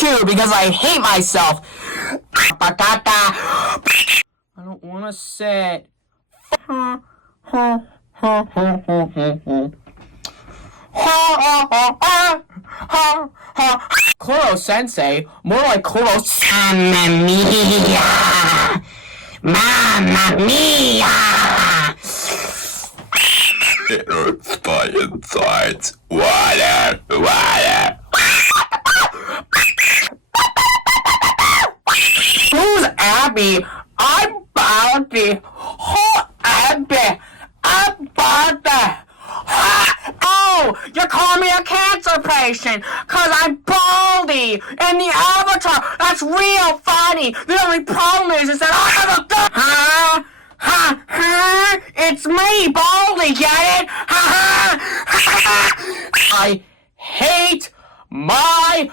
too because I hate myself. I don't want to sit. Koro-sensei, more like Mamma mia! Mamma mia! It hurts my insides. Water, water. Who's Abby? I'm Baldy. Who Abby? I'm Baldy. Oh, you're calling me a cancer patient because I'm baldy in the avatar. That's real funny. The only problem is that I have a gun. It's me, Baldy, get it? I hate myself.